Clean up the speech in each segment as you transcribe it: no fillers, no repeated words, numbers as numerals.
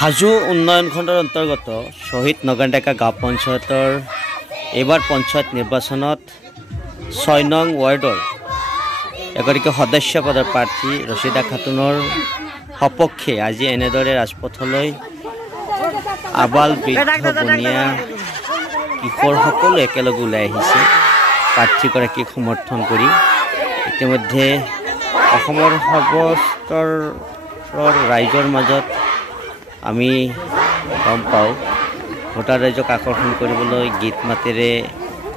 হাজো উন্নয়ন খণ্ডৰ অন্তৰ্গত শহীদ নগানডেকা গাঁও পঞ্চায়তৰ এইবাৰ পঞ্চায়ত নিৰ্বাচনত ৬ নং ৱাৰ্ডৰ এগৰাকী সদস্য পদৰ প্ৰাৰ্থী ৰছিদা খাতুনৰ সপক্ষে আজি এনেদৰে ৰাজপথলৈ আবাল বৃদ্ধ বনিয়া কিশোৰ সকলো একেলগে ওলাই আহিছে প্ৰাৰ্থীগৰাকীক সমৰ্থন কৰি। ইতিমধ্যে অসমৰ সৰ্বস্তৰৰ ৰাইজৰ মাজত আমি গম পাওঁ ভোটাৰ ৰাইজক আকৰ্ষণ কৰিবলৈ গীত মাতেৰে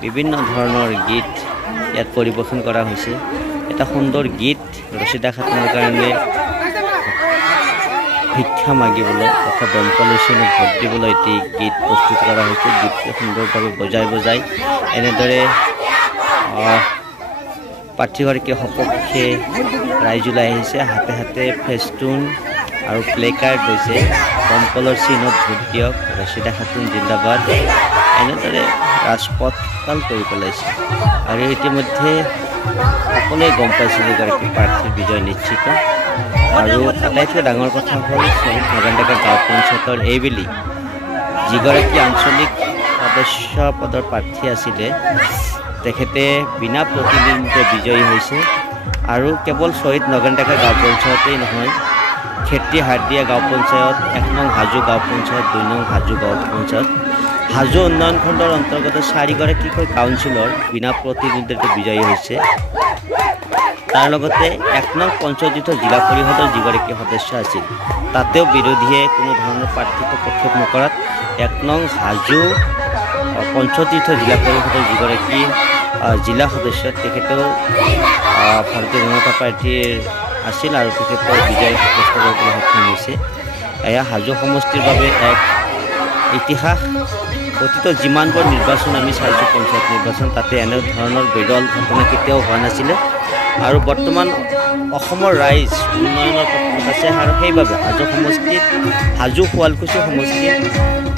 বিভিন্ন ধৰণৰ গীত ইয়াত পৰিৱেশন কৰা হৈছে। এটা সুন্দৰ গীত ৰছিদা খাতুনৰ কাৰণে ভিক্ষা মাগিবলৈ তথা দম্পলৈচনক ভোট দিবলৈ এটি গীত প্ৰস্তুত কৰা হৈছে। গীতটো সুন্দৰভাৱে বজাই এনেদৰে প্ৰাৰ্থীগৰাকীৰ সপক্ষে ৰাইজ ওলাই আহিছে। হাতে হাতে ফেষ্টুন আৰু প্লে কাৰ্ড লৈছে দমকলৰ চিনত ভোট দিয়ক ৰছিদা খাতুন জিন্দাবাদ এনেদৰে ৰাজপথ কাল কৰি পেলাইছে। আৰু ইতিমধ্যে সকলোৱে গম পাইছে যে এগৰাকী প্ৰাৰ্থীৰ বিজয় নিশ্চিত। আৰু আটাইতকৈ ডাঙৰ কথা হ'ল শহীদ নগানডেকা গাঁও পঞ্চায়তৰ এইবেলি যিগৰাকী আঞ্চলিক সদস্য পদৰ প্ৰাৰ্থী আছিলে তেখেতে বিনা প্ৰতিদ্বন্দ্বিতাৰে বিজয়ী হৈছে। আৰু কেৱল শহীদ নগানডেকা গাঁও পঞ্চায়তেই নহয়, খেতি হাৰদিয়া গাঁও পঞ্চায়ত, ১ নং হাজো গাঁও পঞ্চায়ত, ২ নং হাজো গাঁও পঞ্চায়ত, হাজো উন্নয়ন খণ্ডৰ অন্তৰ্গত ৪গৰাকীকৈ কাউন্সিলৰ বিনা প্ৰতিদ্বন্দ্বিতাৰে বিজয়ী হৈছে। তাৰ লগতে ১ নং পঞ্চতীৰ্থ জিলা পৰিষদৰ যিগৰাকী সদস্য আছিল তাতেও বিৰোধীয়ে কোনো ধৰণৰ প্ৰাৰ্থীত্ব প্ৰক্ষেপ নকৰাত ১ নং হাজো পঞ্চতীৰ্থ জিলা পৰিষদৰ যিগৰাকী জিলা সদস্য তেখেতেও ভাৰতীয় জনতা পাৰ্টীৰ আছিল আৰু তেখেতৰ বিজয় সাব্যস্ত কৰিবলৈ সক্ষম হৈছে। এয়া হাজো সমষ্টিৰ বাবে এক ইতিহাস। অতীত যিমানবোৰ নিৰ্বাচন আমি চাইছোঁ পঞ্চায়ত নিৰ্বাচন তাতে এনেধৰণৰ বিৰল ঘটনা কেতিয়াও হোৱা নাছিলে। আৰু বৰ্তমান অসমৰ ৰাইজ উন্নয়নৰ পথত আছে আৰু সেইবাবে হাজো সমষ্টিত হাজো শুৱালকুছি সমষ্টিত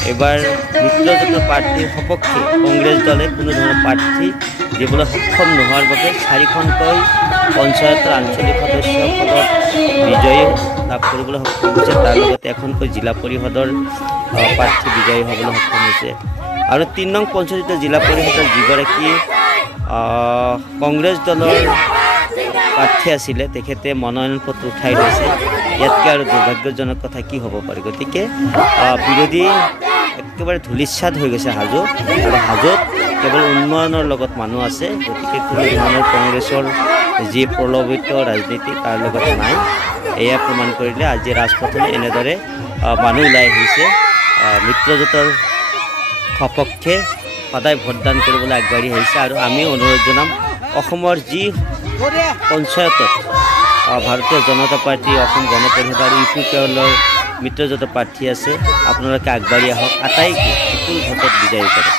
এইবাৰ মিত্ৰজোঁটৰ প্ৰাৰ্থীৰ সপক্ষে কংগ্ৰেছ দলে কোনো ধৰণৰ প্ৰাৰ্থী দিবলৈ সক্ষম নোহোৱাৰ বাবে ৪খনকৈ পঞ্চায়তৰ আঞ্চলিক সদস্য পদত বিজয়ী লাভ কৰিবলৈ সক্ষম হৈছে। তাৰ লগতে এখনকৈ জিলা পৰিষদৰ প্ৰাৰ্থী বিজয়ী হ'বলৈ সক্ষম হৈছে। আৰু ৩ নং পঞ্চতীৰ্থ জিলা পৰিষদৰ যিগৰাকী কংগ্ৰেছ দলৰ প্ৰাৰ্থী আছিলে তেখেতে মনোনয়ন পত্ৰ উঠাই লৈছে। ইয়াতকৈ আৰু দুৰ্ভাগ্যজনক কথা কি হ'ব পাৰে। গতিকে বিৰোধী একেবাৰে ধূলিসাৎ হৈ গৈছে হাজো। আৰু হাজোত কেৱল উন্নয়নৰ লগত মানুহ আছে। গতিকে কোনো ধৰণৰ কংগ্ৰেছৰ যি প্ৰলোভিত ৰাজনীতি তাৰ লগত নাই। এয়া প্ৰমাণ কৰিলে আজি ৰাজপথলৈ এনেদৰে মানুহ ওলাই আহিছে মিত্ৰজোঁটৰ সপক্ষে সদায় ভোটদান কৰিবলৈ আগবাঢ়ি আহিছে। আৰু আমিও অনুৰোধ জনাম অসমৰ যি পঞ্চায়তত ভাৰতীয় জনতা পাৰ্টী, অসম গণ পৰিষদ আৰু UPPৰ মিত্ৰজোঁটৰ প্ৰাৰ্থী আছে আপোনালোকে আগবাঢ়ি আহক, আটাইকে বিপুল ভোটত বিজয়ী কৰে।